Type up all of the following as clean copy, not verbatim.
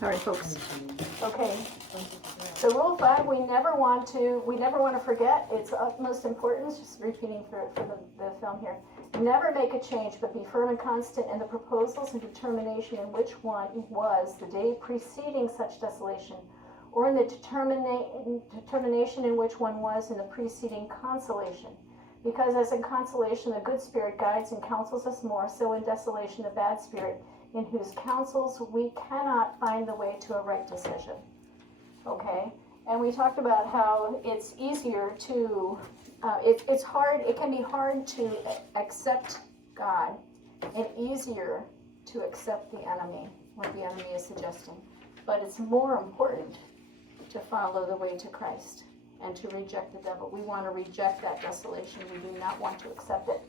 Sorry, folks. Okay. So rule 5, we never want to forget. It's utmost importance. Just repeating for the film here. Never make a change, but be firm and constant in the proposals and determination in which one was the day preceding such desolation, or in the determination in which one was in the preceding consolation. Because as in consolation the good spirit guides and counsels us more, so in desolation the bad spirit, in whose counsels we cannot find the way to a right decision. Okay? And we talked about how it's easier to, it's hard, it can be hard to accept God and easier to accept the enemy, what the enemy is suggesting. But it's more important to follow the way to Christ and to reject the devil. We want to reject that desolation. We do not want to accept it.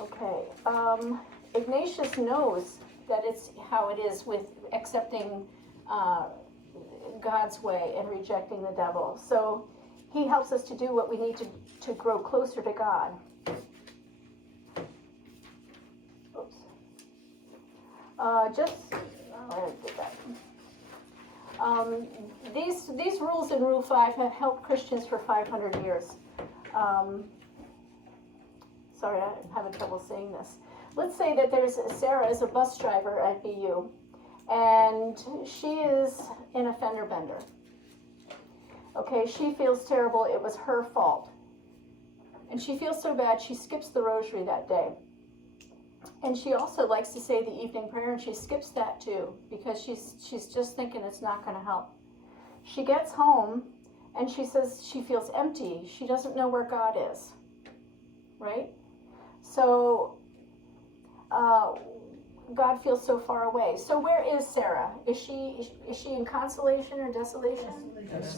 Okay. Ignatius knows that it's how it is with accepting God's way and rejecting the devil. So he helps us to do what we need to grow closer to God. Oops. These rules in Rule 5 have helped Christians for 500 years. Sorry, I'm having trouble saying this. Let's say that Sarah is a bus driver at BU, and she is in a fender bender. Okay, she feels terrible. It was her fault. And she feels so bad, she skips the rosary that day. And she also likes to say the evening prayer, and she skips that too, because she's just thinking it's not going to help. She gets home, and she says she feels empty. She doesn't know where God is, right? So God feels so far away. So where is Sarah? Is she in consolation or desolation?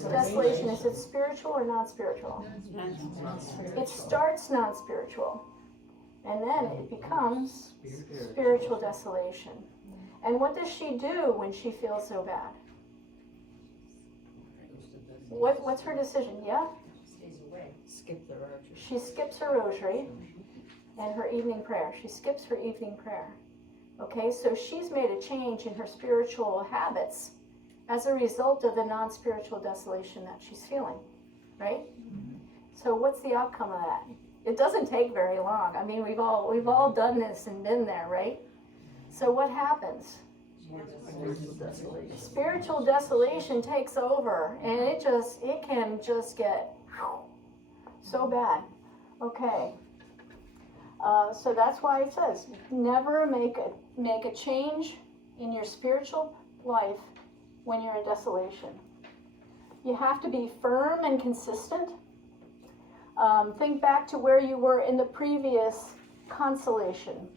Desolation. Is it spiritual or non-spiritual? It starts non-spiritual, and then it becomes spiritual desolation. And what does she do when she feels so bad? What's her decision? Yeah? Skip the rosary. She skips her rosary and her evening prayer. She skips her evening prayer. Okay, so she's made a change in her spiritual habits as a result of the non-spiritual desolation that she's feeling, right? So what's the outcome of that? It doesn't take very long. I mean, we've all done this and been there, right? So what happens? Spiritual desolation takes over, and it can just get so bad. Okay. So that's why it says, never make a change in your spiritual life when you're in desolation. You have to be firm and consistent. Think back to where you were in the previous consolation,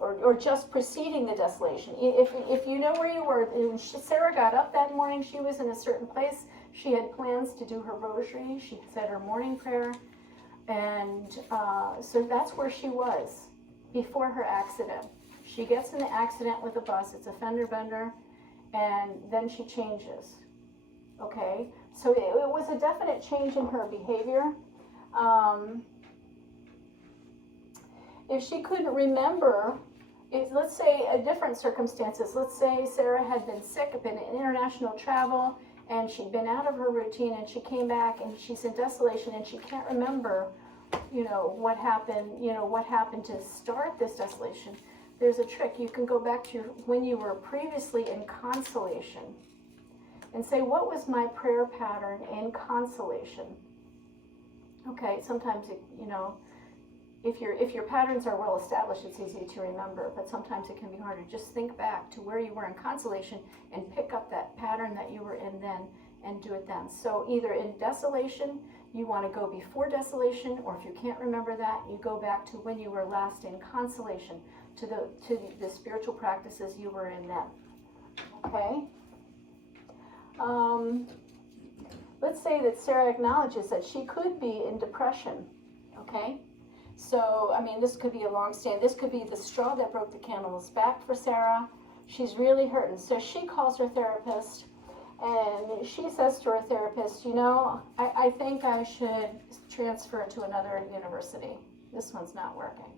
or just preceding the desolation. If you know where you were, when Sarah got up that morning, she was in a certain place. She had plans to do her rosary. She said her morning prayer. And so that's where she was before her accident. She gets in the accident with a bus. It's a fender bender. And then she changes. Okay? So it was a definite change in her behavior. If she couldn't remember, let's say different circumstances. Let's say Sarah had been sick, been in international travel, and she'd been out of her routine, and she came back, and she's in desolation, and she can't remember, what happened to start this desolation. There's a trick. You can go back to when you were previously in consolation and say, what was my prayer pattern in consolation? Okay, sometimes, if your patterns are well established, it's easy to remember, but sometimes it can be harder. Just think back to where you were in consolation and pick up that pattern that you were in then and do it then. So either in desolation, you want to go before desolation, or if you can't remember that, you go back to when you were last in consolation, to the spiritual practices you were in then. Okay? Let's say that Sarah acknowledges that she could be in depression. Okay? So, this could be a long stand. This could be the straw that broke the camel's back for Sarah. She's really hurting. So she calls her therapist, and she says to her therapist, I think I should transfer to another university. This one's not working.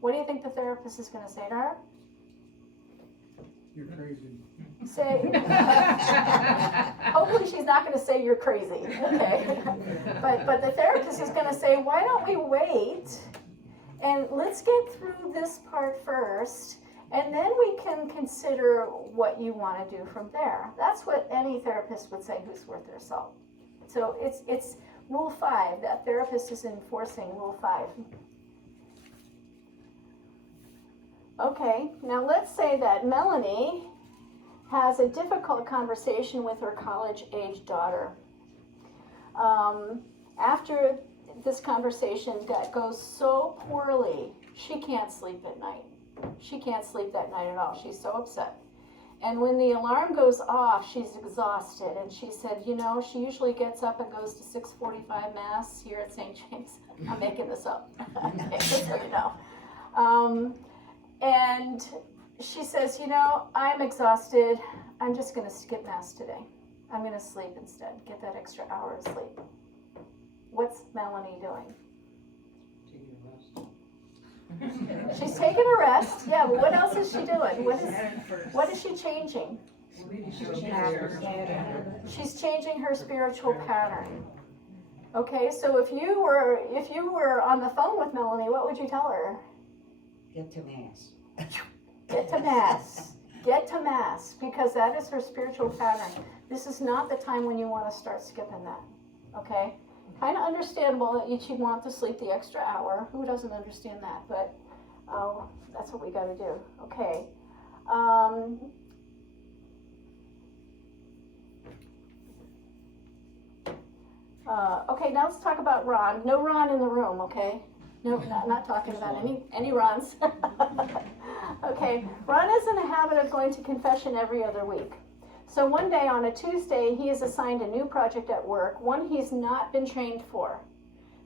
What do you think the therapist is going to say to her? You're crazy. Say, hopefully she's not going to say you're crazy, okay? But the therapist is going to say, why don't we wait and let's get through this part first, and then we can consider what you want to do from there. That's what any therapist would say who's worth their salt. So it's Rule 5. That therapist is enforcing Rule 5. Okay, now let's say that Melanie has a difficult conversation with her college-age daughter. After this conversation that goes so poorly, she can't sleep at night. She can't sleep that night at all. She's so upset. And when the alarm goes off, she's exhausted. And she said, you know, she usually gets up and goes to 6:45 Mass here at St. James. I'm making this up, just so you know. And she says, you know, I'm exhausted. I'm just going to skip Mass today. I'm going to sleep instead. Get that extra hour of sleep. What's Melanie doing? She's taking a rest. Yeah, but what else is she doing? What is she changing? She's changing her spiritual pattern. Okay, so if you were on the phone with Melanie, what would you tell her? Get to Mass. Get to Mass. Get to Mass, because that is her spiritual pattern. This is not the time when you want to start skipping that. Okay? Kind of understandable that she'd want to sleep the extra hour. Who doesn't understand that? But that's what we got to do. Okay. Okay, now let's talk about Ron. No Ron in the room, okay? No, not talking about any Rons. Okay, Ron is in the habit of going to confession every other week. So one day on a Tuesday, he is assigned a new project at work, one he's not been trained for.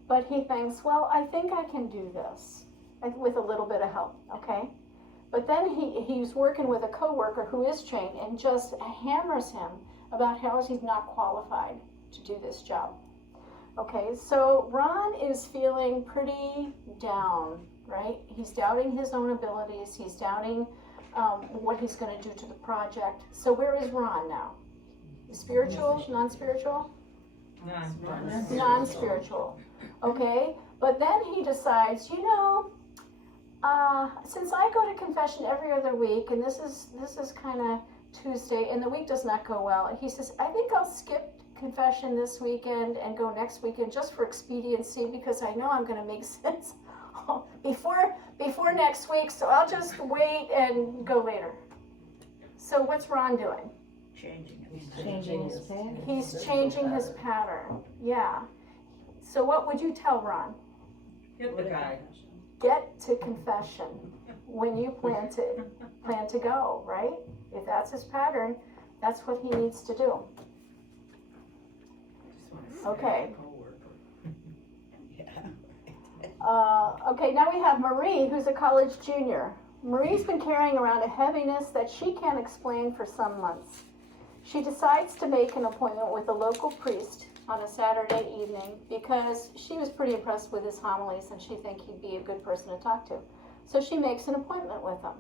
But he thinks, well, I think I can do this with a little bit of help, okay? But then he's working with a coworker who is trained and just hammers him about how he's not qualified to do this job. Okay, so Ron is feeling pretty down, right? He's doubting his own abilities. He's doubting what he's going to do to the project. So where is Ron now? Spiritual, non-spiritual? Non-spiritual. Okay, but then he decides, you know, since I go to confession every other week, and this is kind of Tuesday, and the week does not go well, he says, I think I'll skip confession this weekend and go next weekend just for expediency, because I know I'm going to make sense before next week, so I'll just wait and go later. So what's Ron doing? Changing his pattern. He's changing his pattern. Yeah. So what would you tell Ron? Get the guy. Get to confession when you plan to go, right? If that's his pattern, that's what he needs to do. Okay. Okay, now we have Marie, who's a college junior. Marie's been carrying around a heaviness that she can't explain for some months. She decides to make an appointment with a local priest on a Saturday evening because she was pretty impressed with his homilies and she thinks he'd be a good person to talk to. So she makes an appointment with him.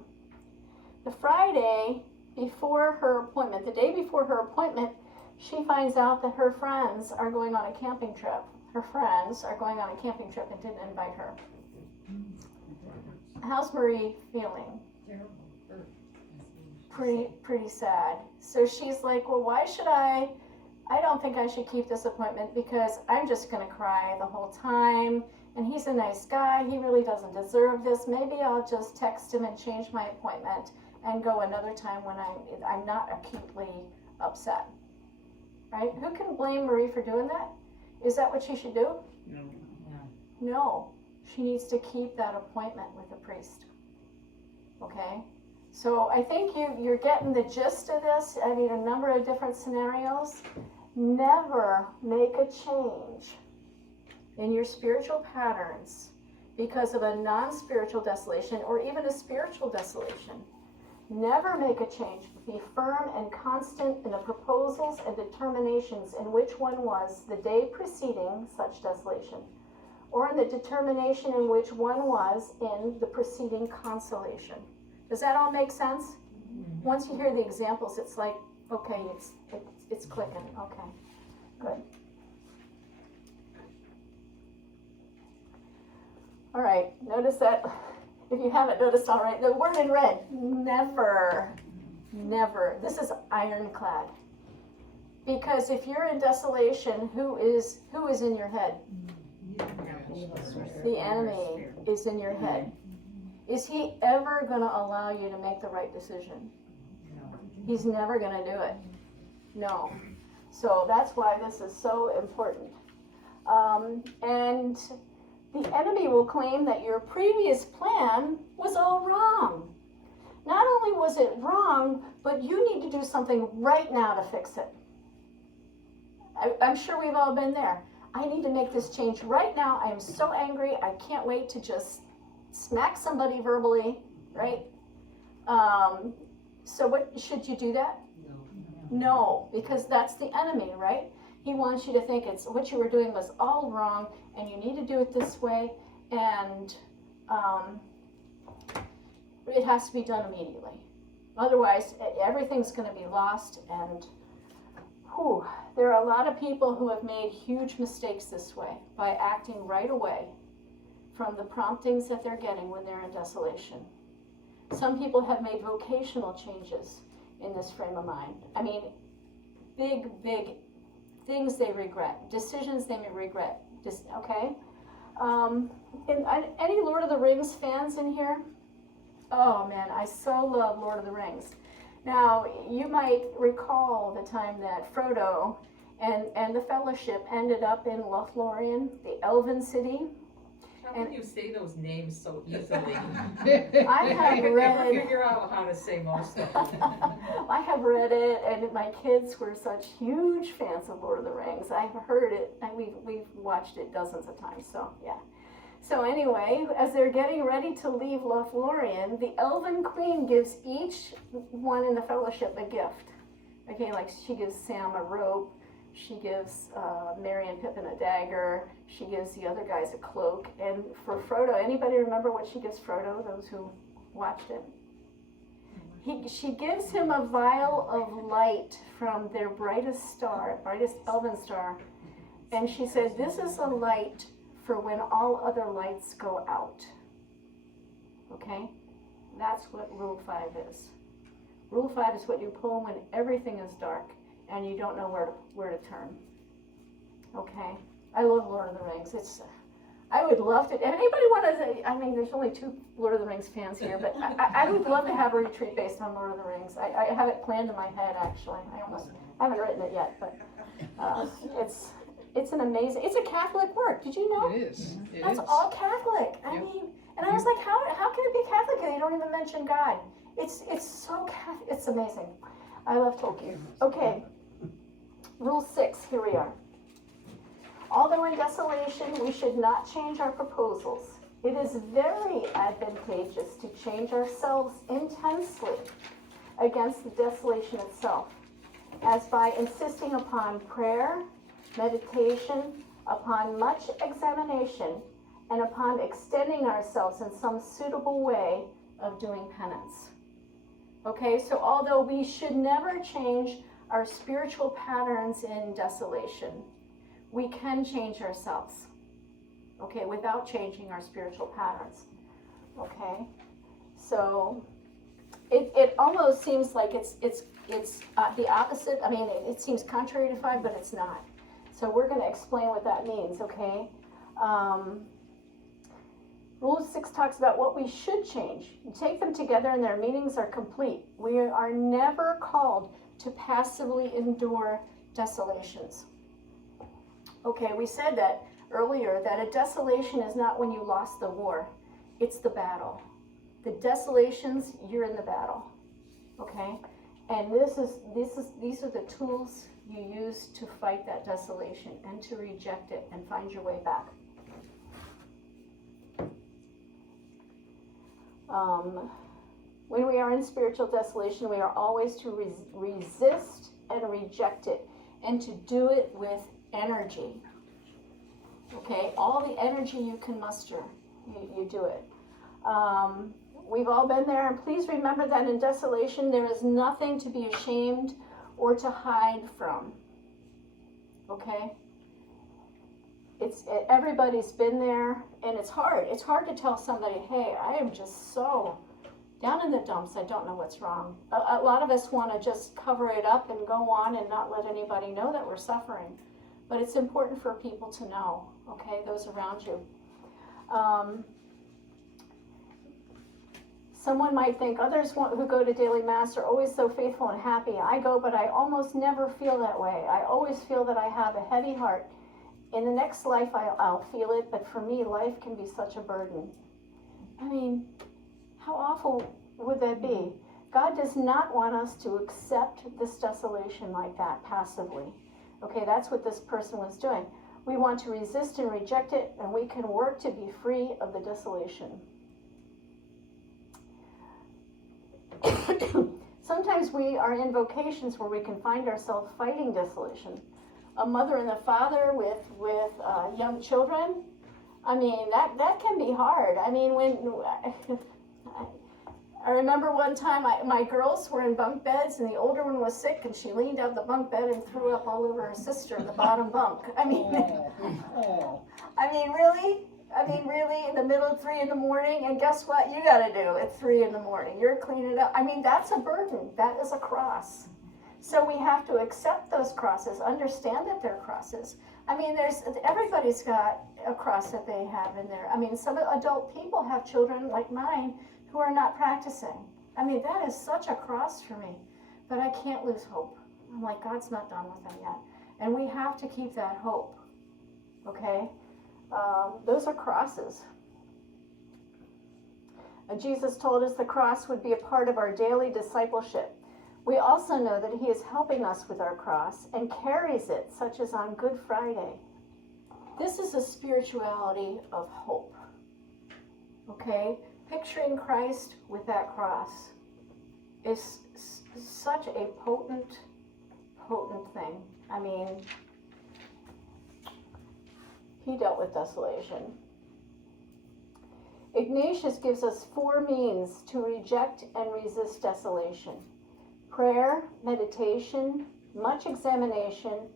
The Friday before her appointment, the day before her appointment, she finds out that her friends are going on a camping trip. Her friends are going on a camping trip and didn't invite her. How's Marie feeling? Pretty sad. So she's like, well, why should I don't think I should keep this appointment because I'm just going to cry the whole time. And he's a nice guy. He really doesn't deserve this. Maybe I'll just text him and change my appointment and go another time when I'm not acutely upset. Right? Who can blame Marie for doing that? Is that what she should do? No. She needs to keep that appointment with the priest. Okay? So I think you're getting the gist of this. I mean, a number of different scenarios. Never make a change in your spiritual patterns because of a non-spiritual desolation or even a spiritual desolation. Never make a change. Be firm and constant in the proposals and determinations in which one was the day preceding such desolation, or in the determination in which one was in the preceding consolation. Does that all make sense? once you hear the examples, it's like, okay, it's clicking, okay, good. All right, notice that, if you haven't noticed already, the word in red, never, never, this is ironclad. Because if you're in desolation, who is in your head? The enemy is in your head. Is he ever going to allow you to make the right decision? He's never going to do it. No. So that's why this is so important. And the enemy will claim that your previous plan was all wrong. Not only was it wrong, but you need to do something right now to fix it. I'm sure we've all been there. I need to make this change right now. I am so angry. I can't wait to just smack somebody verbally, right? So what, should you do that? No, because that's the enemy, right? He wants you to think it's what you were doing was all wrong and you need to do it this way, and it has to be done immediately. Otherwise, everything's going to be lost, and there are a lot of people who have made huge mistakes this way by acting right away from the promptings that they're getting when they're in desolation. Some people have made vocational changes in this frame of mind. I mean, big, big things they regret, decisions they may regret. Okay? Any Lord of the Rings fans in here? Oh man, I so love Lord of the Rings. Now, you might recall the time that Frodo and the Fellowship ended up in Lothlorien, the Elven city. How can you say those names so easily? I have read. Never figure out how to say most of them. I have read it, and my kids were such huge fans of Lord of the Rings. I've heard it, and we've watched it dozens of times. So yeah. So anyway, as they're getting ready to leave Lothlorien, the Elven Queen gives each one in the Fellowship a gift. Okay, like she gives Sam a rope. She gives Merry and Pippin a dagger. She gives the other guys a cloak. And for Frodo, anybody remember what she gives Frodo, those who watched it? She gives him a vial of light from their brightest elven star. And she says, this is a light for when all other lights go out. Okay? That's what Rule 5 is. Rule 5 is what you pull when everything is dark and you don't know where to turn. Okay? I love Lord of the Rings. I would love to. If anybody want to, I mean, there's only 2 Lord of the Rings fans here, but I would love to have a retreat based on Lord of the Rings. I have it planned in my head, actually. I almost haven't written it yet, but it's an amazing, it's a Catholic work. Did you know? It is. That's all Catholic. I mean, and I was like, how can it be Catholic if they don't even mention God? It's so Catholic. It's amazing. I love Tolkien. Okay. Rule 6, here we are. Although in desolation, we should not change our proposals. It is very advantageous to change ourselves intensely against the desolation itself, as by insisting upon prayer, meditation, upon much examination, and upon extending ourselves in some suitable way of doing penance. Okay, so although we should never change our spiritual patterns in desolation, we can change ourselves, okay, without changing our spiritual patterns, okay? So it almost seems like it's the opposite. I mean, it seems contrary to 5, but it's not. So we're going to explain what that means, okay? Rule 6 talks about what we should change. You take them together and their meanings are complete. We are never called to passively endure desolations. Okay, we said that earlier, that a desolation is not when you lost the war, it's the battle. The desolations, you're in the battle, okay? And these are the tools you use to fight that desolation and to reject it and find your way back. When we are in spiritual desolation, we are always to resist and reject it, and to do it with energy. Okay, all the energy you can muster, you do it. We've all been there, and please remember that in desolation, there is nothing to be ashamed or to hide from. Okay? Everybody's been there, and it's hard. It's hard to tell somebody, hey, I am just so down in the dumps, I don't know what's wrong. A lot of us want to just cover it up and go on and not let anybody know that we're suffering. But it's important for people to know, okay, those around you. Someone might think others who go to daily mass are always so faithful and happy. I go, but I almost never feel that way. I always feel that I have a heavy heart. In the next life, I'll feel it, but for me, life can be such a burden. I mean, how awful would that be? God does not want us to accept this desolation like that passively. Okay, that's what this person was doing. We want to resist and reject it, and we can work to be free of the desolation. Sometimes we are in vocations where we can find ourselves fighting desolation. A mother and a father with young children, I mean, that can be hard. I mean, I remember one time my girls were in bunk beds and the older one was sick and she leaned out the bunk bed and threw up all over her sister in the bottom bunk. I mean, really, in the middle of 3 a.m, and guess what you gotta do at 3 a.m? You're cleaning up. I mean, that's a burden. That is a cross. So we have to accept those crosses, understand that they're crosses. I mean, everybody's got a cross that they have in there. I mean, some adult people have children like mine who are not practicing. I mean, that is such a cross for me, but I can't lose hope. I'm like, God's not done with them yet. And we have to keep that hope, okay? Those are crosses. And Jesus told us the cross would be a part of our daily discipleship. We also know that he is helping us with our cross and carries it, such as on Good Friday. This is a spirituality of hope, okay? Picturing Christ with that cross is such a potent thing. I mean, he dealt with desolation. Ignatius gives us 4 means to reject and resist desolation: prayer, meditation, much examination,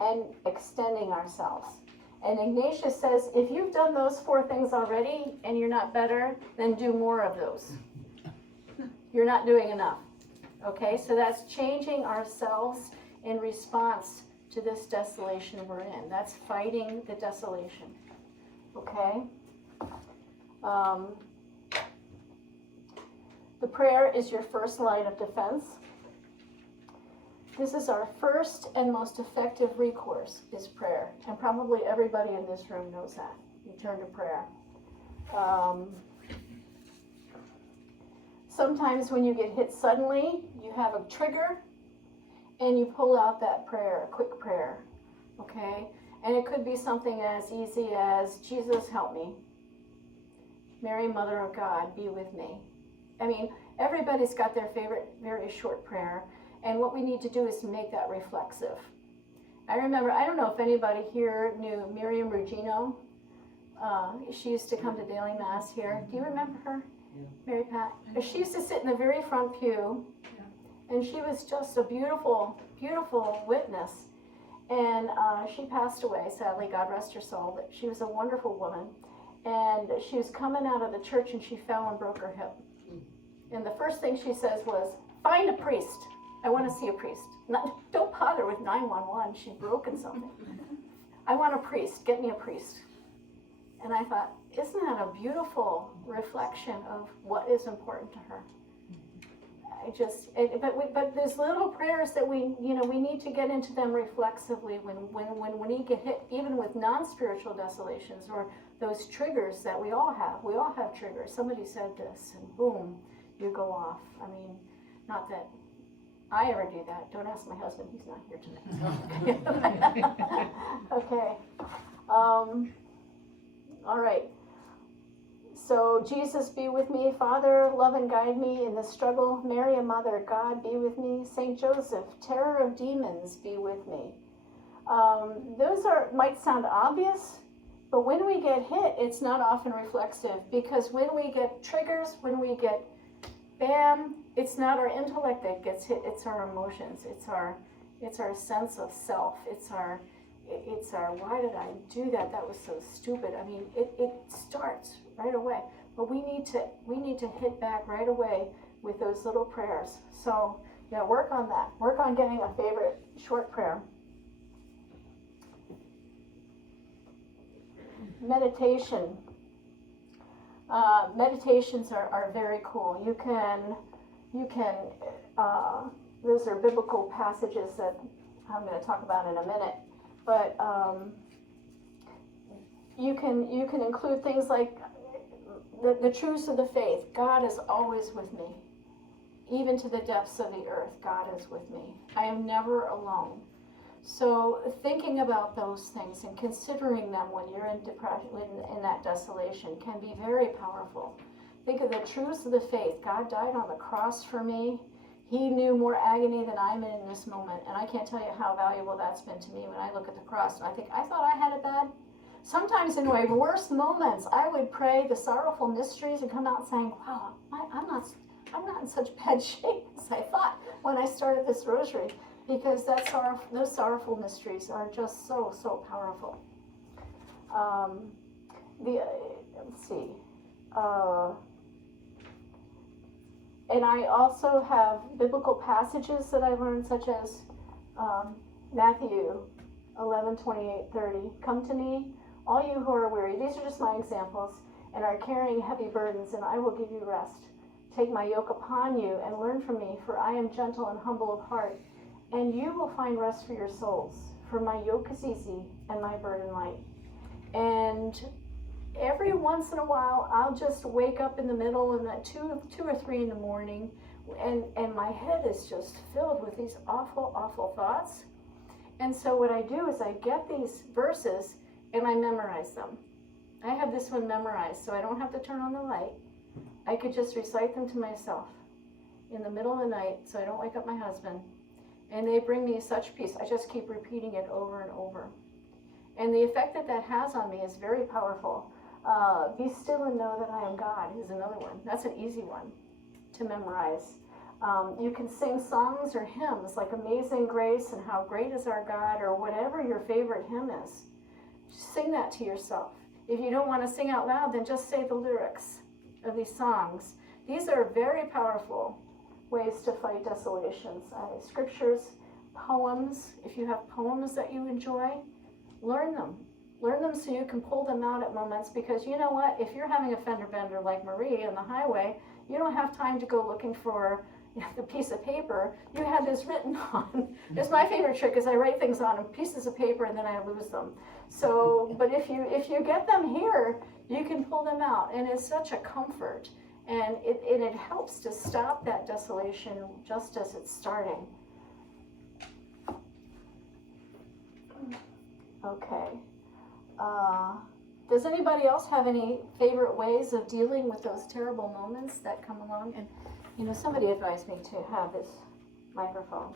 and extending ourselves. And Ignatius says, if you've done those 4 things already and you're not better, then do more of those. You're not doing enough. Okay, so that's changing ourselves in response to this desolation we're in. That's fighting the desolation. Okay? The prayer is your first line of defense. This is our first and most effective recourse, is prayer. And probably everybody in this room knows that. You turn to prayer. Sometimes when you get hit suddenly, you have a trigger, and you pull out that prayer, a quick prayer, okay? And it could be something as easy as, Jesus, help me. Mary, Mother of God, be with me. I mean, everybody's got their favorite, very short prayer, and what we need to do is to make that reflexive. I remember, I don't know if anybody here knew Miriam Rugino. She used to come to daily mass here. Do you remember her? Yeah. Mary Pat? She used to sit in the very front pew, and she was just a beautiful, beautiful witness. And she passed away, sadly, God rest her soul, but she was a wonderful woman. And she was coming out of the church and she fell and broke her hip. And the first thing she says was, find a priest. I want to see a priest. Don't bother with 911. She'd broken something. I want a priest. Get me a priest. And I thought, isn't that a beautiful reflection of what is important to her? But there's little prayers that we need to get into them reflexively when we get hit, even with non-spiritual desolations or those triggers that we all have. We all have triggers. Somebody said this, and boom, you go off. I mean, not that I ever do that. Don't ask my husband. He's not here today. Okay. All right. So, Jesus, be with me. Father, love and guide me in the struggle. Mary, a Mother, God, be with me. Saint Joseph, terror of demons, be with me. Those might sound obvious, But when we get hit, it's not often reflexive, because when we get triggers, when we get bam, it's not our intellect that gets hit, it's our emotions, it's our sense of self, it's our why did I do that? That was so stupid. I mean, it starts right away. But we need to hit back right away with those little prayers. So yeah, work on that. Work on getting a favorite short prayer. Meditation. Meditations are very cool. You can those are biblical passages that I'm going to talk about in a minute. But you can include things like the truths of the faith. God is always with me. Even to the depths of the earth, God is with me. I am never alone. So thinking about those things and considering them when you're in depression, in that desolation, can be very powerful. Think of the truths of the faith. God died on the cross for me. He knew more agony than I'm in this moment. And I can't tell you how valuable that's been to me when I look at the cross. And I think, I thought I had it bad. Sometimes in my worst moments, I would pray the sorrowful mysteries and come out saying, wow, I'm not in such bad shape as I thought when I started this rosary. Because those sorrowful mysteries are just so powerful. Let's see. And I also have biblical passages that I learned, such as Matthew 11:28-30. Come to me, all you who are weary. These are just my examples, and are carrying heavy burdens, and I will give you rest. Take my yoke upon you and learn from me, for I am gentle and humble of heart, and you will find rest for your souls. For my yoke is easy and my burden light. And every once in a while, I'll just wake up in the middle and at 2 or 3 in the morning, and my head is just filled with these awful thoughts. And so what I do is I get these verses and I memorize them. I have this one memorized, so I don't have to turn on the light. I could just recite them to myself in the middle of the night so I don't wake up my husband. And they bring me such peace. I just keep repeating it over and over. And the effect that has on me is very powerful. Be still and know that I am God is another one. That's an easy one to memorize. You can sing songs or hymns like Amazing Grace and How Great is Our God, or whatever your favorite hymn is. Just sing that to yourself. If you don't want to sing out loud, then just say the lyrics of these songs. These are very powerful ways to fight desolations. Scriptures, poems. If you have poems that you enjoy, learn them. Learn them so you can pull them out at moments, because you know what? If you're having a fender bender like Marie on the highway, you don't have time to go looking for the piece of paper. You have this written on. That's my favorite trick, is I write things on pieces of paper and then I lose them. So, but if you get them here, you can pull them out, and it's such a comfort. And it helps to stop that desolation just as it's starting. Okay. Does anybody else have any favorite ways of dealing with those terrible moments that come along? And somebody advised me to have this microphone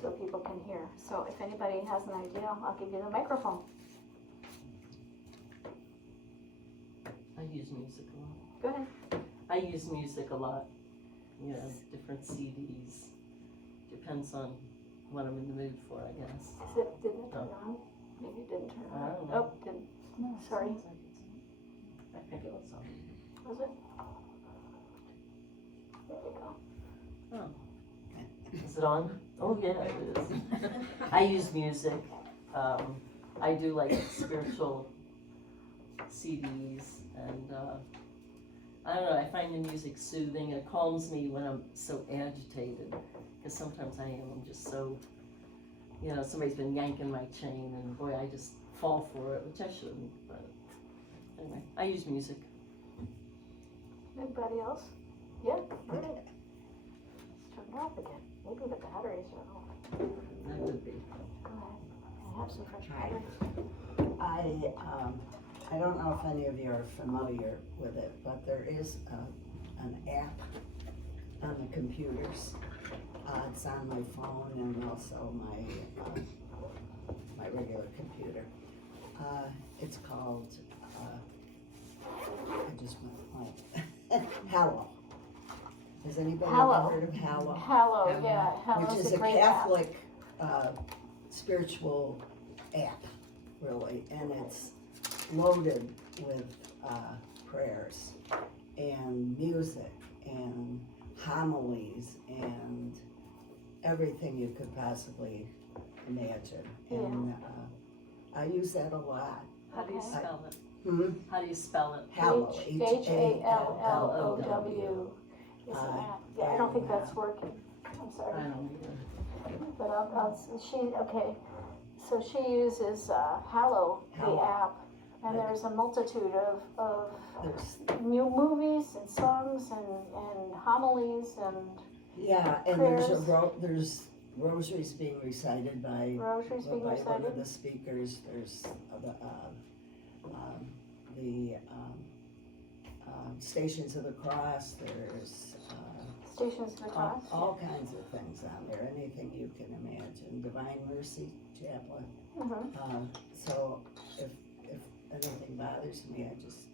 so people can hear. So if anybody has an idea, I'll give you the microphone. I use music a lot. Go ahead. I use music a lot. Different CDs. Depends on what I'm in the mood for, I guess. Did it turn on? Maybe it didn't turn I on. don't know. Oh, didn't. No, Sorry. sounds like it's on. I think it was on. Was it? There we go. Oh. Is it on? Oh, yeah, it is. I use music. I do like spiritual CDs, and I don't know, I find the music soothing. It calms me when I'm so agitated, because sometimes I'm just so, somebody's been yanking my chain, and boy, I just fall for it, which I shouldn't, but anyway, I use music. Anybody else? Yeah, all right. Let's turn it off again. Maybe the batteries are off. That would be. Go ahead. I have some fresh batteries. I don't know if any of you are familiar with it, but there is an app on the computers. It's on my phone and also my regular computer. It's called, I just went blank. Hallow. Has anybody ever Hallow. heard of Hallow? Hallow, yeah, Which Hallow's is a a great app. Catholic, spiritual app, really, and it's loaded with, prayers and music and homilies and everything you could possibly imagine. And, I use that a lot. How do you spell it? Hmm? How do you spell it? Hallow, Hallow is an app. Yeah, I don't think that's working. I'm I sorry. don't either. But okay. So she uses Hallow, the Hallow. app, and there's a multitude of There's, new movies and songs and homilies and yeah, and there's Prayers. there's rosaries being recited by rosaries being one of recited. the speakers. There's the Stations of the Cross. There's Stations of the Cross. all kinds of things on there. Anything you can imagine. Divine Mercy Chaplain. Mhm. So if anything bothers me, I just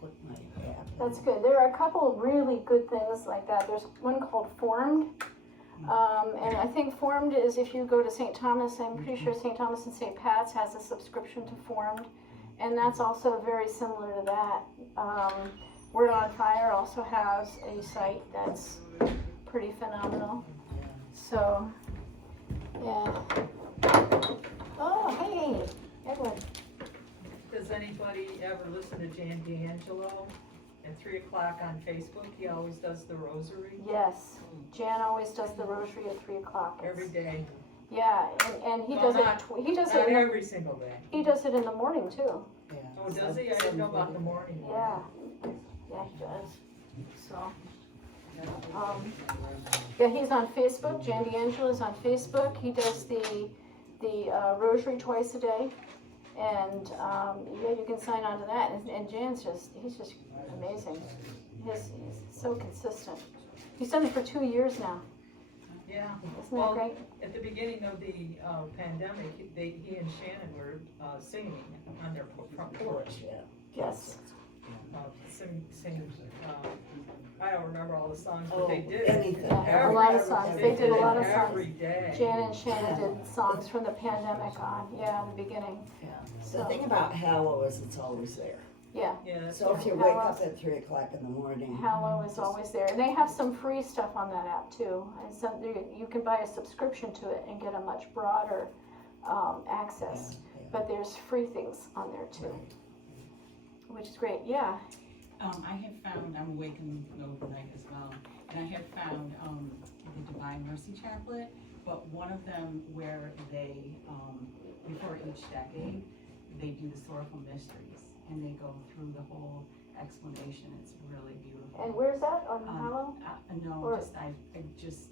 click my app. That's good. There are a couple of really good things like that. There's one called Formed. And I think Formed is if you go to St. Thomas, I'm pretty sure St. Thomas and St. Pat's has a subscription to Formed. And that's also very similar to that. Word on Fire also has a site that's pretty phenomenal. So, yeah. Oh, hey, Edwin. Does anybody ever listen to Jan D'Angelo at 3 o'clock on Facebook? He always does the rosary Yes, Jan always does the rosary at 3 o'clock. every day. Yeah, and he Well, does it. not- He does Not it. every single day. He does it in the morning too. Yeah. Oh, does he? I didn't know about the morning. one. Yeah, yeah, he does. So, yeah, he's on Facebook. Jan D'Angelo is on Facebook. He does the rosary twice a day, and yeah, you can sign on to that. And Jan's he's just amazing. He's so consistent. He's done it for 2 years now. Yeah. Isn't that Well, great? at the beginning of the pandemic, he and Shannon were singing on their front porch. Yeah. Yes. Sing, I don't remember all the songs, but Oh, they did. anything. Yeah, a lot of songs. They did a lot of songs. Every day. Jan and Shannon did songs from the pandemic on. Yeah, in the beginning. The So, thing about Hallow is it's always there. yeah. Yeah, that's So if right. you wake up at 3 o'clock in the morning. Hallow is always there, and they have some free stuff on that app too. And so you can buy a subscription to it and get a much broader access. Yeah. But there's free things on there too, which is great. Yeah. I have found, I'm awake in the middle of the night as well, and I have found the Divine Mercy Chaplet, but one of them where they, before each decade, they do the sorrowful mysteries, and they go through the whole explanation. It's really beautiful. And where's that on Hallow? No, Or- I just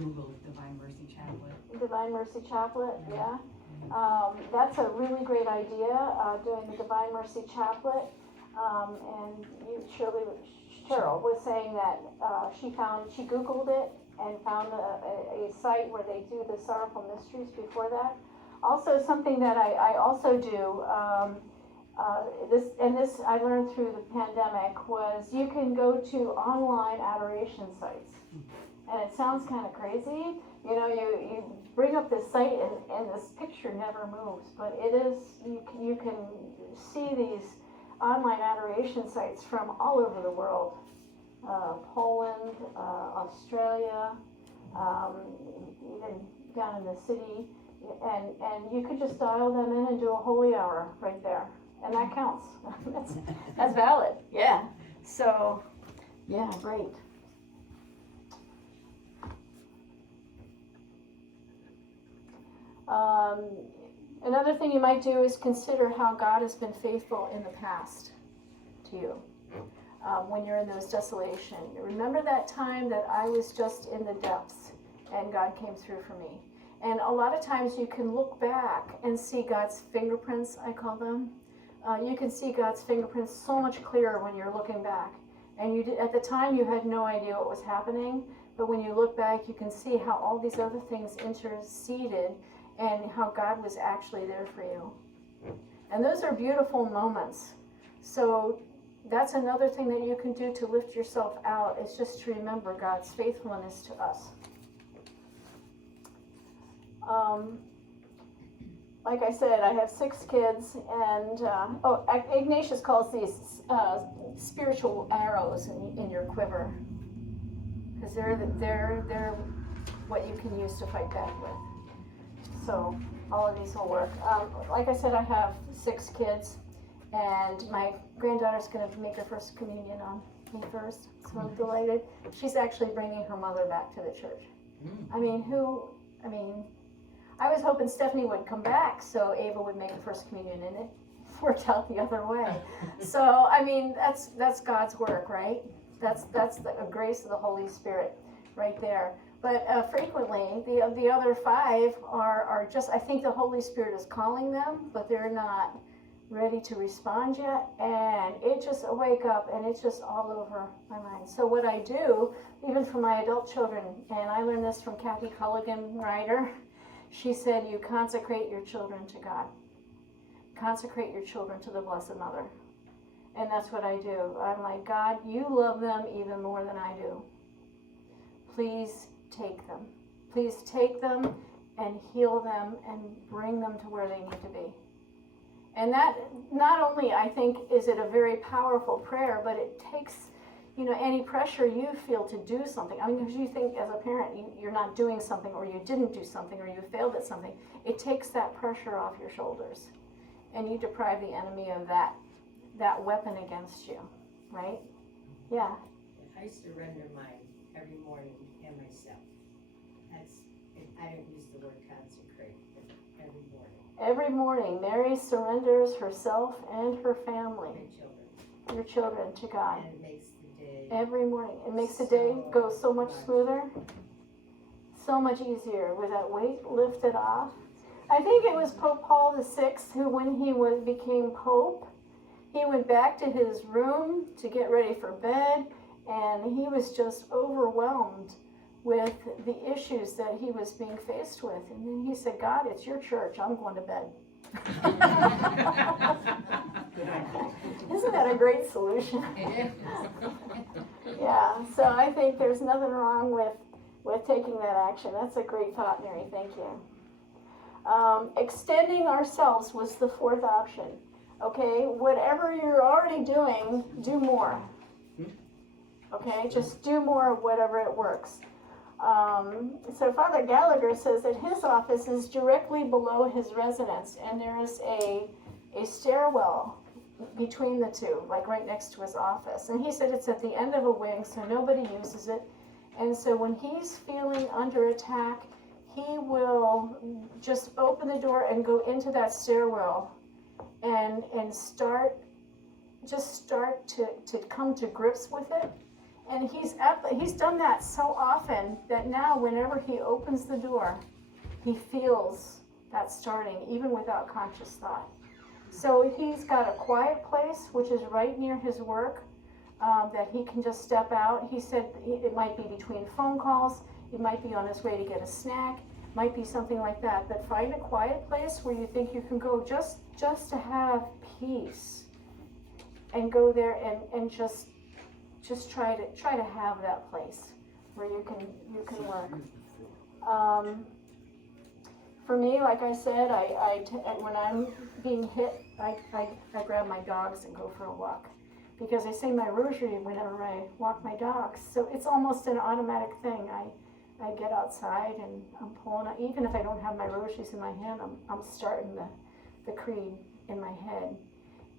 Googled Divine Mercy Chaplet. Divine Mercy Chaplet. Yeah. That's a really great idea. Doing the Divine Mercy Chaplet. And Cheryl was saying that she Googled it and found a site where they do the sorrowful mysteries before that. Also, something that I also do, this I learned through the pandemic, was you can go to online adoration sites. And it sounds kind of crazy. You know, you bring up this site and this picture never moves, but it is, you can see these online adoration sites from all over the world. Poland, Australia, even down in the city, and you could just dial them in and do a holy hour right there, and that counts. that's valid. Yeah. So, yeah, great. Another thing you might do is consider how God has been faithful in the past to you. When you're in those desolation, remember that time that I was just in the depths and God came through for me. And a lot of times you can look back and see God's fingerprints, I call them. You can see God's fingerprints so much clearer when you're looking back. And at the time you had no idea what was happening, but when you look back you can see how all these other things interceded and how God was actually there for you. And those are beautiful moments. So that's another thing that you can do to lift yourself out, is just to remember God's faithfulness to us. Like I said, I have 6 kids, and Ignatius calls these spiritual arrows in your quiver, because they're what you can use to fight back with. So all of these will work. Like I said, I have 6 kids, and my granddaughter's going to make her first communion on May 1st, so I'm delighted. She's actually bringing her mother back to the church. I was hoping Stephanie would come back so Ava would make the first communion, and it worked out the other way. So, that's God's work, right? That's the grace of the Holy Spirit right there. But frequently, the other 5 are just, I think the Holy Spirit is calling them, but they're not ready to respond yet. And it just, I wake up and it's just all over my mind. So what I do, even for my adult children, and I learned this from Kathy Culligan, writer, she said, you consecrate your children to God. Consecrate your children to the Blessed Mother. And that's what I do. I'm like, God, you love them even more than I do. Please take them. Please take them and heal them and bring them to where they need to be. And that, not only, I think, is it a very powerful prayer, but it takes, any pressure you feel to do something. Because you think as a parent, you're not doing something, or you didn't do something, or you failed at something. It takes that pressure off your shoulders. And you deprive the enemy of that weapon against you, right? Yeah. I surrender mine every morning and myself. I don't use the word consecrate, but every morning. Every morning, Mary surrenders herself and her family, My children. your children, to God. And it makes the day. Every morning. It makes the day go so much smoother, so much easier, with that weight lifted off. I think it was Pope Paul VI who, when he became Pope, he went back to his room to get ready for bed, and he was just overwhelmed with the issues that he was being faced with. And then he said, God, it's your church. I'm going to bed. Isn't that a great solution? Yeah, so I think there's nothing wrong with taking that action. That's a great thought, Mary. Thank you. Extending ourselves was the 4th option. Okay, whatever you're already doing, do more. Okay, just do more of whatever it works. So Father Gallagher says that his office is directly below his residence, and there is a stairwell between the two, like right next to his office. And he said it's at the end of a wing, so nobody uses it. And so when he's feeling under attack, he will just open the door and go into that stairwell and start to come to grips with it. And he's done that so often that now whenever he opens the door, he feels that starting, even without conscious thought. So he's got a quiet place, which is right near his work, that he can just step out. He said it might be between phone calls, it might be on his way to get a snack, might be something like that. But find a quiet place where you think you can go just to have peace, and go there and just try to have that place where you can work. For me, like I said, when I'm being hit, I grab my dogs and go for a walk, because I say my rosary whenever I walk my dogs. So it's almost an automatic thing. I get outside and I'm pulling out, even if I don't have my rosaries in my hand, I'm starting the creed in my head,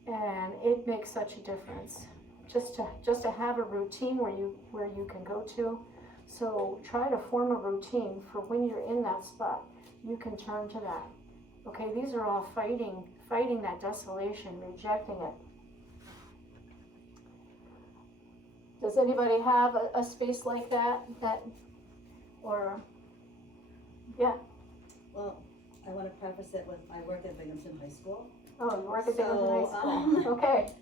and it makes such a difference. Just to have a routine where you can go to. So try to form a routine for when you're in that spot, you can turn to that. Okay, these are all fighting that desolation, rejecting it. Does anybody have a space like that, or, yeah? Well, I want to preface it with, I work at Binghamton High School. Oh, you work at Binghamton High So, School. Okay.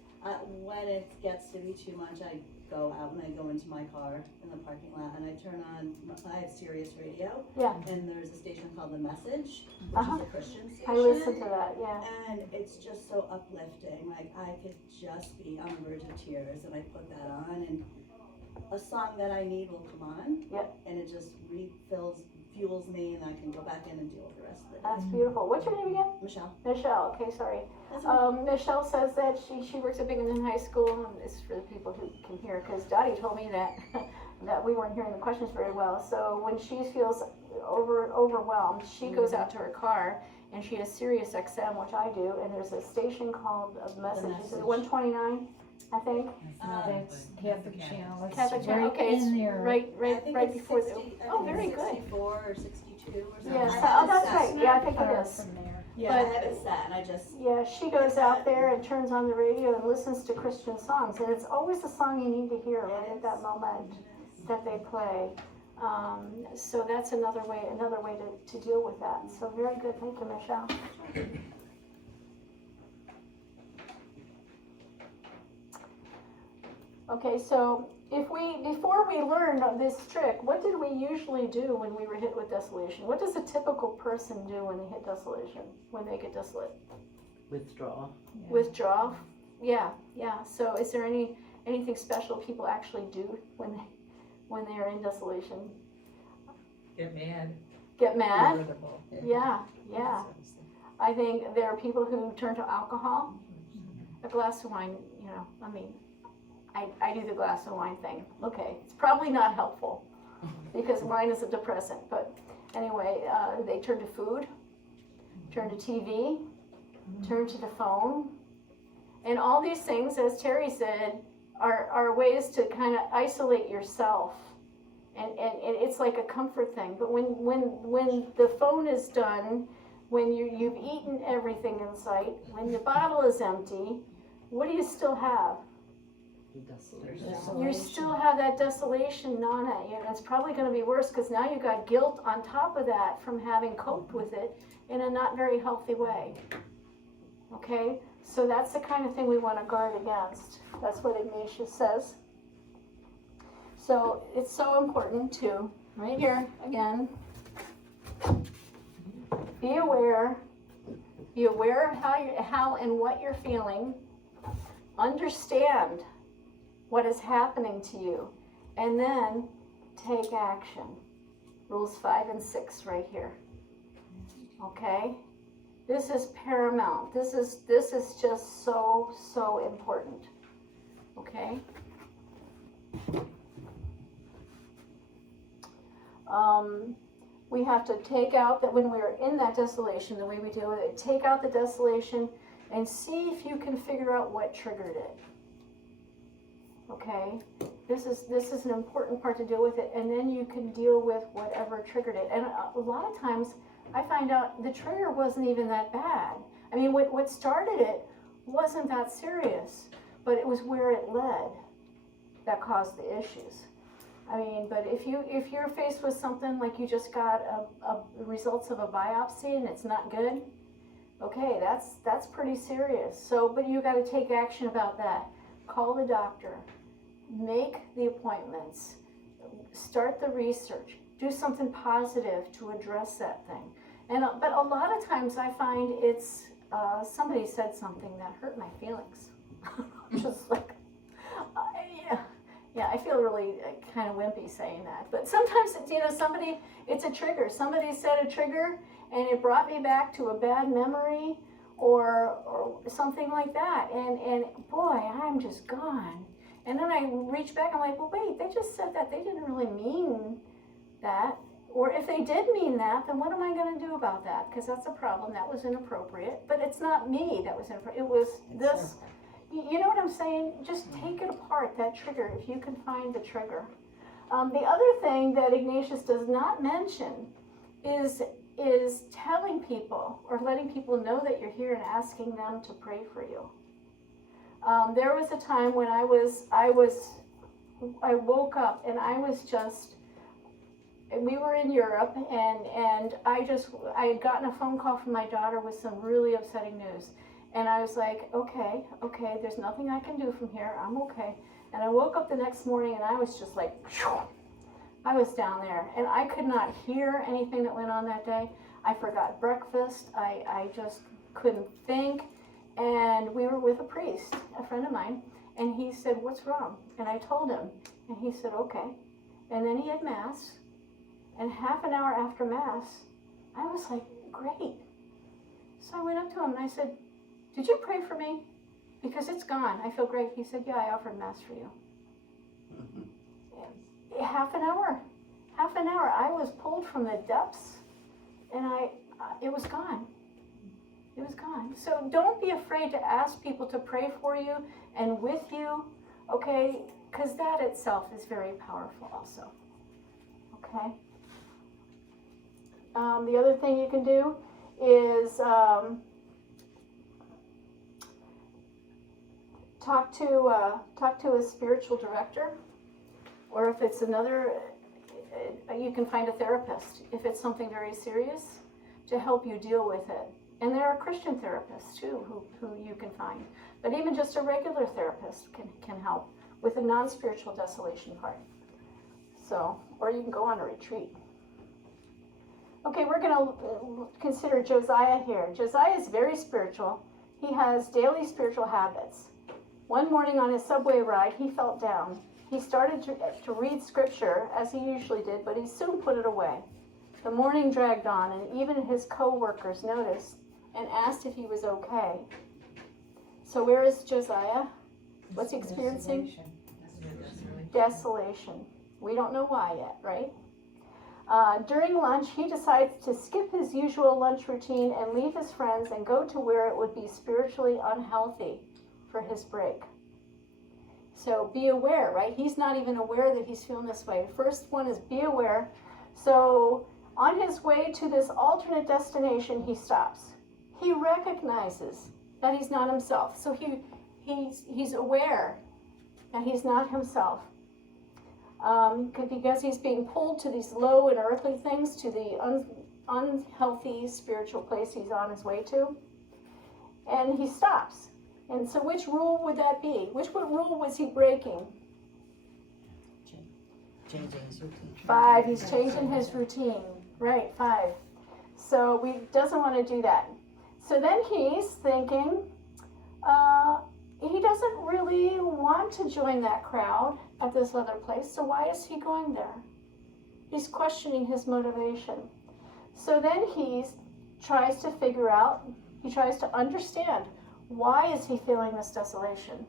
When it gets to be too much, I go out when I go into my car in the parking lot and I turn on, I have Sirius radio. Yeah. And there's a station called The Message, which Uh-huh. is a Christian station. I listen to that, yeah. And it's just so uplifting, like I could just be on the verge of tears and I put that on and a song that I need will come on. Yep. And it just fuels me and I can go back in and deal with the rest of the day. That's beautiful. What's your name again? Michelle. Michelle, okay, sorry. That's okay. Michelle says that she works at Binghamton High School, and it's for the people who can hear, because Dottie told me that that we weren't hearing the questions very well. So when she feels overwhelmed, she goes out to her car, and she has Sirius XM, which I do, and there's a station called Message. Is it 129, I think? That's Catholic channel. It's Catholic channel, right okay, it's in there. right I think right it's before 60, the, I oh, think very it's good. 64 or 62 or something. Yes, I oh, have it that's set. right, yeah, I think Far it is. from there. Yeah, I have it set and I just, Yeah, she goes out there and turns on the radio and listens to Christian songs, and it's always the song you need to hear right at that moment that they play. So that's another way to deal with that. So very good, thank you, Michelle. Okay, so before we learned this trick, what did we usually do when we were hit with desolation? What does a typical person do when they hit desolation, when they get desolate? Withdraw. Withdraw? Yeah. So is there anything special people actually do when they are in desolation? Get mad. Get mad? Irritable. Yeah. I think there are people who turn to alcohol. A glass of wine, I do the glass of wine thing. Okay, it's probably not helpful because wine is a depressant. But anyway, they turn to food, turn to TV, turn to the phone. And all these things, as Terry said, are ways to kind of isolate yourself. And it's like a comfort thing. But when the phone is done, when you've eaten everything in sight, when the bottle is empty, what do you still have? Desolation. You still have that desolation gnawing at you, and it's probably going to be worse because now you've got guilt on top of that from having coped with it in a not very healthy way. Okay? So that's the kind of thing we want to guard against. That's what Ignatius says. So it's so important to, right here again, be aware of how and what you're feeling, understand what is happening to you, and then take action. Rules 5 and 6 right here. Okay? This is paramount. This is just so important. Okay? We have to take out that when we're in that desolation, the way we deal with it, take out the desolation and see if you can figure out what triggered it. Okay? This is an important part to deal with it, and then you can deal with whatever triggered it. And a lot of times I find out the trigger wasn't even that bad. I mean, what started it wasn't that serious, but it was where it led that caused the issues. I mean, but if you're faced with something like you just got a results of a biopsy and it's not good, okay, that's pretty serious. So, but you got to take action about that. Call the doctor, make the appointments, start the research, do something positive to address that thing. And but a lot of times I find it's somebody said something that hurt my feelings. Just like, yeah, I feel really kind of wimpy saying that. But sometimes, it's a trigger. Somebody said a trigger, and it brought me back to a bad memory or something like that. And boy, I'm just gone. And then I reach back, I'm like, well, wait, they just said that. They didn't really mean that. Or if they did mean that, then what am I going to do about that? Because that's a problem. That was inappropriate. But it's not me that was inappropriate. It was this. You know what I'm saying? Just take it apart, that trigger, if you can find the trigger. The other thing that Ignatius does not mention is telling people or letting people know that you're here and asking them to pray for you. There was a time when I woke up and I was just, we were in Europe and I had gotten a phone call from my daughter with some really upsetting news. And I was like, okay, there's nothing I can do from here. I'm okay. And I woke up the next morning and I was just like, phew, I was down there and I could not hear anything that went on that day. I forgot breakfast. I just couldn't think. And we were with a priest, a friend of mine, and he said, "What's wrong?" And I told him, and he said, "Okay." And then he had Mass, and half an hour after Mass, I was like, great. So I went up to him and I said, "Did you pray for me? Because it's gone. I feel great." He said, "Yeah, I offered Mass for you." Half an hour. I was pulled from the depths, and it was gone. It was gone. So don't be afraid to ask people to pray for you and with you, okay? Because that itself is very powerful also, okay? The other thing you can do is talk to a spiritual director, or if it's another, you can find a therapist if it's something very serious to help you deal with it. And there are Christian therapists too who you can find. But even just a regular therapist can help with the non-spiritual desolation part. So, or you can go on a retreat. Okay, we're going to consider Josiah here. Josiah is very spiritual. He has daily spiritual habits. One morning on his subway ride, he felt down. He started to read scripture, as he usually did, but he soon put it away. The morning dragged on, and even his co-workers noticed and asked if he was okay. So where is Josiah? What's he experiencing? Desolation. We don't know why yet, right? During lunch, he decides to skip his usual lunch routine and leave his friends and go to where it would be spiritually unhealthy for his break. So be aware, right? He's not even aware that he's feeling this way. First one is be aware. So on his way to this alternate destination, he stops. He recognizes that he's not himself. So he's aware that he's not himself. Because he's being pulled to these low and earthly things, to the unhealthy spiritual place he's on his way to. And he stops. And so which rule would that be? Which rule was he breaking? Changing his routine. 5, he's changing his routine. Right, 5. So he doesn't want to do that. So then he's thinking, he doesn't really want to join that crowd at this other place, so why is he going there? He's questioning his motivation. So then he tries to understand, why is he feeling this desolation?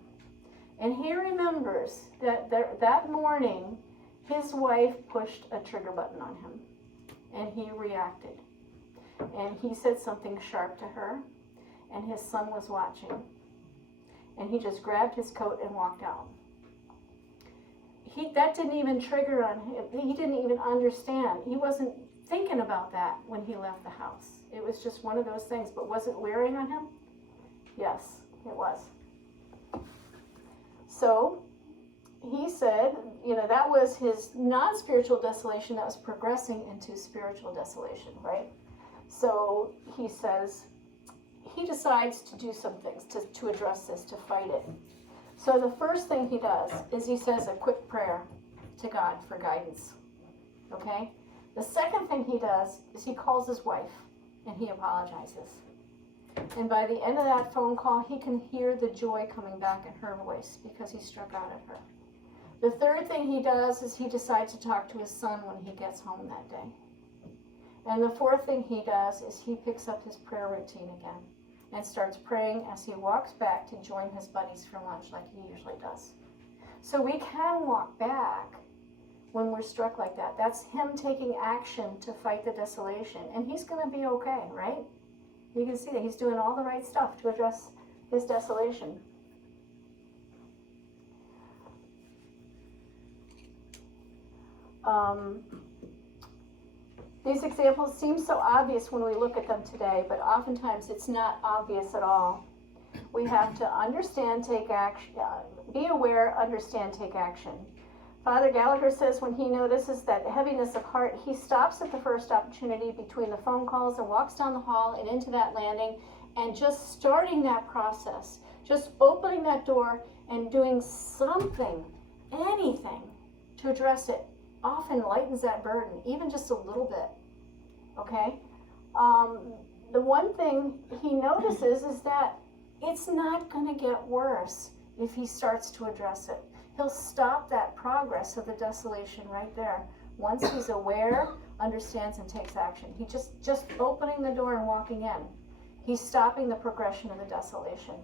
And he remembers that morning, his wife pushed a trigger button on him, and he reacted. And he said something sharp to her, and his son was watching. And he just grabbed his coat and walked out. That didn't even trigger on him. He didn't even understand. He wasn't thinking about that when he left the house. It was just one of those things. But was it wearing on him? Yes, it was. So he said, that was his non-spiritual desolation that was progressing into spiritual desolation, right? So he says, he decides to do some things to address this, to fight it. So the first thing he does is he says a quick prayer to God for guidance, okay? The second thing he does is he calls his wife and he apologizes. And by the end of that phone call, he can hear the joy coming back in her voice because he struck out at her. The third thing he does is he decides to talk to his son when he gets home that day. And the fourth thing he does is he picks up his prayer routine again and starts praying as he walks back to join his buddies for lunch like he usually does. So we can walk back when we're struck like that. That's him taking action to fight the desolation. And he's going to be okay, right? You can see that he's doing all the right stuff to address his desolation. These examples seem so obvious when we look at them today, but oftentimes it's not obvious at all. We have to understand, take action, be aware, understand, take action. Father Gallagher says when he notices that heaviness of heart, he stops at the first opportunity between the phone calls and walks down the hall and into that landing and just starting that process, just opening that door and doing something anything to address it often lightens that burden, even just a little bit, okay? The one thing he notices is that it's not gonna get worse if he starts to address it. He'll stop that progress of the desolation right there. Once he's aware, understands, and takes action. He just opening the door and walking in, he's stopping the progression of the desolation.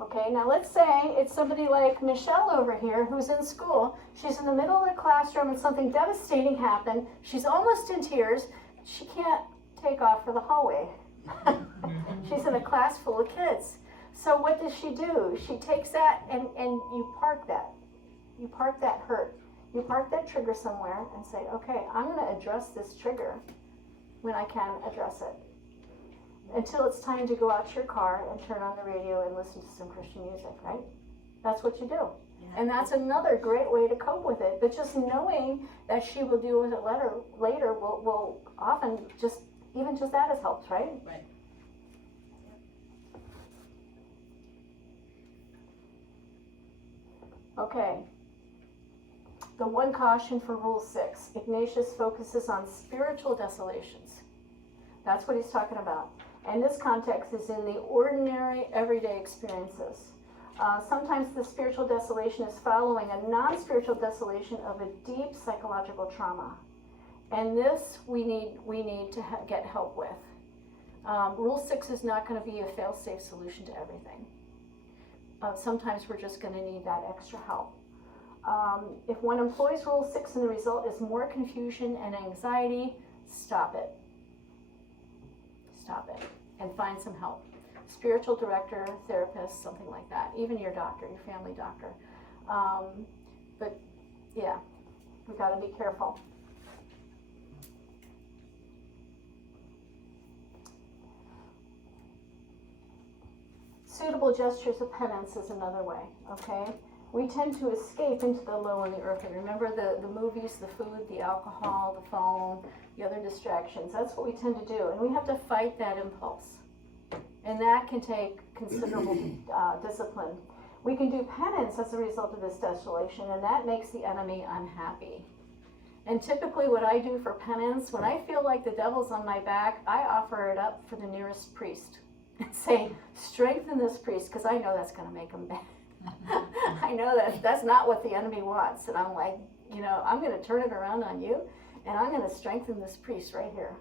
Okay, now let's say it's somebody like Michelle over here who's in school. She's in the middle of the classroom and something devastating happened. She's almost in tears. She can't take off for the hallway. She's in a class full of kids. So what does she do? She takes that and you park that. You park that hurt. You park that trigger somewhere and say, okay, I'm going to address this trigger when I can address it. Until it's time to go out to your car and turn on the radio and listen to some Christian music, right? That's what you do. And that's another great way to cope with it. But just knowing that she will deal with it later will often even just that has helped, right? Right. Okay. The one caution for Rule 6. Ignatius focuses on spiritual desolations. That's what he's talking about. And this context is in the ordinary, everyday experiences. Sometimes the spiritual desolation is following a non-spiritual desolation of a deep psychological trauma. And this we need to get help with. Rule 6 is not going to be a fail-safe solution to everything. Sometimes we're just going to need that extra help. If one employs Rule 6 and the result is more confusion and anxiety, stop it. Stop it and find some help. Spiritual director, therapist, something like that. Even your doctor, your family doctor. But yeah, we got to be careful. Suitable gestures of penance is another way, okay? We tend to escape into the low and the earthly. Remember the movies, the food, the alcohol, the phone, the other distractions. That's what we tend to do. And we have to fight that impulse. And that can take considerable discipline. We can do penance as a result of this desolation, and that makes the enemy unhappy. And typically what I do for penance, when I feel like the devil's on my back, I offer it up for the nearest priest. And say, strengthen this priest, because I know that's going to make him bad. I know that's not what the enemy wants. And I'm like, I'm going to turn it around on you, and I'm going to strengthen this priest right here.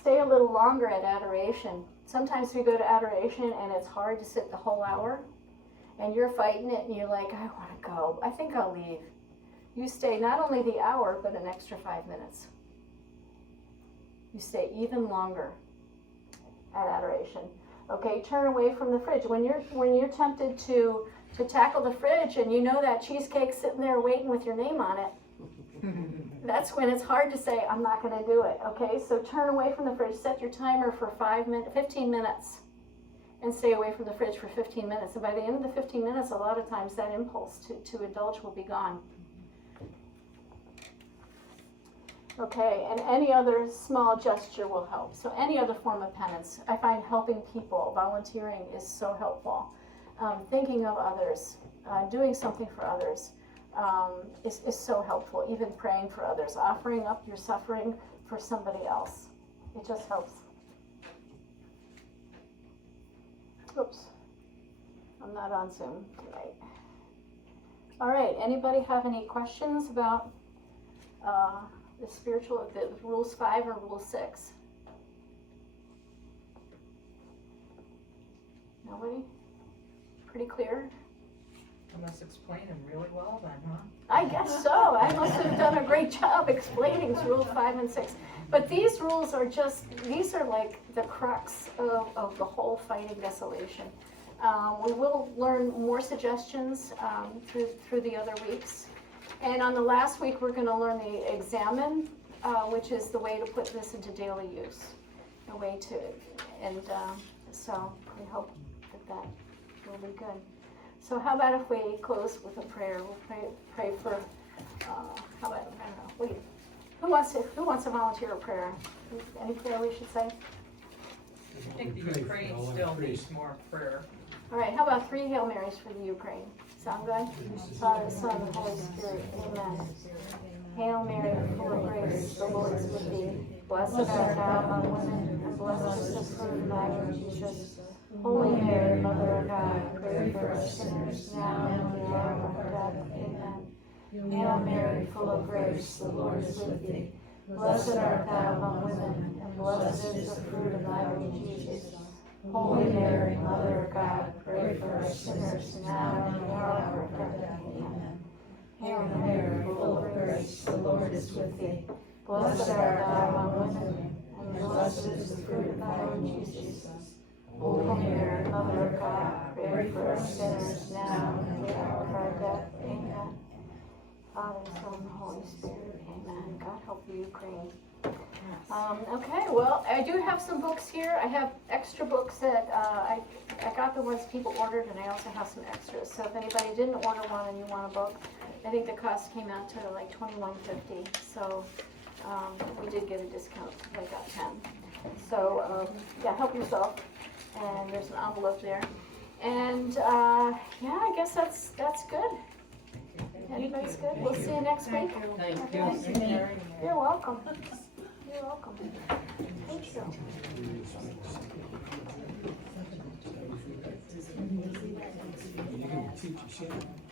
Stay a little longer at adoration. Sometimes we go to adoration, and it's hard to sit the whole hour, and you're fighting it, and you're like, I want to go. I think I'll leave. You stay not only the hour, but an extra 5 minutes. You stay even longer at adoration. Okay, turn away from the fridge. When you're tempted to tackle the fridge and you know that cheesecake's sitting there waiting with your name on it, that's when it's hard to say, I'm not going to do it. Okay, so turn away from the fridge. Set your timer for 15 minutes and stay away from the fridge for 15 minutes. And by the end of the 15 minutes, a lot of times that impulse to indulge will be gone. Okay, and any other small gesture will help. So any other form of penance. I find helping people, volunteering is so helpful. Thinking of others, doing something for others is so helpful. Even praying for others, offering up your suffering for somebody else. It just helps. Oops, I'm not on Zoom tonight. All right, anybody have any questions about the rules 5 or rule 6? Nobody? Pretty clear? I must explain them really well then, huh? I guess so. I must have done a great job explaining rules 5 and 6. But these rules are these are like the crux of the whole fighting desolation. We will learn more suggestions through the other weeks. And on the last week, we're going to learn the examine, which is the way to put this into daily use. The way to, and so we hope that will be good. So how about if we close with a prayer? We'll pray for, how about, I don't know, wait, who wants to volunteer a prayer? Any prayer we should say? I think the Ukraine still needs more prayer. All right, how about 3 Hail Marys for the Ukraine? Sound good? Father, Son, and Holy Spirit, amen. Hail Mary, full of grace, the Lord is with thee. Blessed art thou among women, and blessed is the fruit of thy womb, Jesus. Holy Mary, Mother of God, pray for us sinners, now and at the hour of our death, amen. Hail Mary, full of grace, the Lord is with thee. Blessed art thou among women, and blessed is the fruit of thy womb, Jesus. Holy Mary, Mother of God, pray for us sinners, now and at the hour of our death, amen. Hail Mary, full of grace, the Lord is with thee. Blessed art thou among women, and blessed is the fruit of thy womb, Jesus. Holy Mary, Mother of God, pray for us sinners, now and at the hour of our death, amen. Father, Son, and Holy Spirit, amen. God help the Ukraine. Okay, well, I do have some books here. I have extra books that I got the ones people ordered, and I also have some extras. So if anybody didn't order one and you want a book, I think the cost came out to like $21.50. So we did get a discount. I got 10. So yeah, help yourself. And there's an envelope there. And yeah, I guess that's good. Anybody's good? We'll see you next week. Thank Okay. You're welcome. You're welcome. Thank you. You can teach your shit.